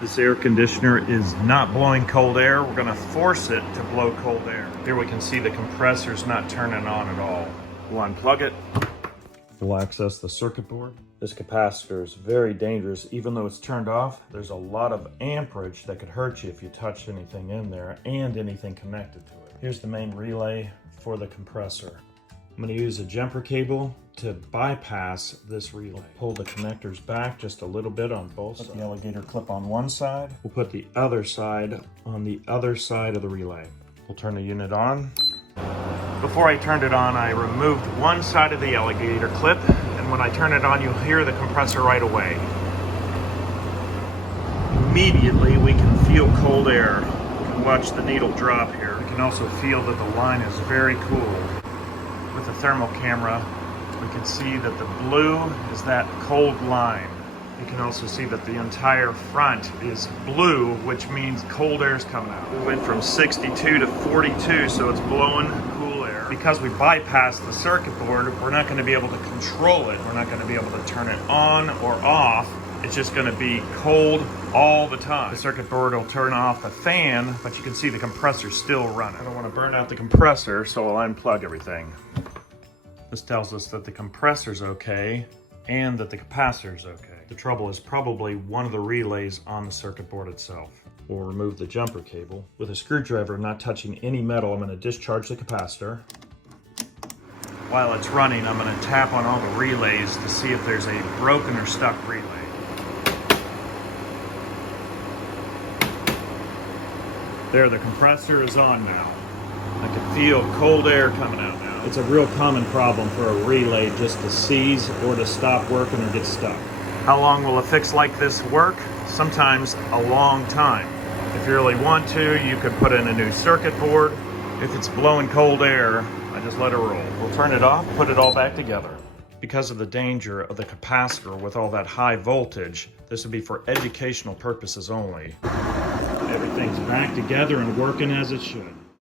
This air conditioner is not blowing cold air. We're gonna force it to blow cold air. Here we can see the compressor's not turning on at all. We'll unplug it. We'll access the circuit board. This capacitor is very dangerous. Even though it's turned off, there's a lot of amperage that could hurt you if you touch anything in there and anything connected to it. Here's the main relay for the compressor. I'm going to use a jumper cable to bypass this relay. Pull the connectors back just a little bit on both sides. Put the alligator clip on one side. We'll put the other side on the other side of the relay. We'll turn the unit on. Before I turned it on, I removed one side of the alligator clip, and when I turn it on, you'll hear the compressor right away. Immediately, we can feel cold air. You can watch the needle drop here. You can also feel that the line is very cool. With the thermal camera, we can see that the blue is that cold line. You can also see that the entire front is blue, which means cold air is coming out. We went from 62 to 42, so it's blowing cool air. Because we bypassed the circuit board, we're not going to be able to control it. We're not going to be able to turn it on or off. It's just going to be cold all the time. The circuit board will turn off the fan, but you can see the compressor's still running. I don't want to burn out the compressor, so I'll unplug everything. This tells us that the compressor's okay and that the capacitor's okay. The trouble is probably one of the relays on the circuit board itself. We'll remove the jumper cable. With a screwdriver not touching any metal, I'm going to discharge the capacitor. While it's running, I'm going to tap on all the relays to see if there's a broken or stuck relay. There, the compressor is on now. I can feel cold air coming out now. It's a real common problem for a relay just to seize or to stop working or get stuck. How long will a fix like this work? Sometimes a long time. If you really want to, you could put in a new circuit board. If it's blowing cold air, I just let it roll. We'll turn it off, put it all back together. Because of the danger of the capacitor with all that high voltage, this would be for educational purposes only. Everything's back together and working as it should.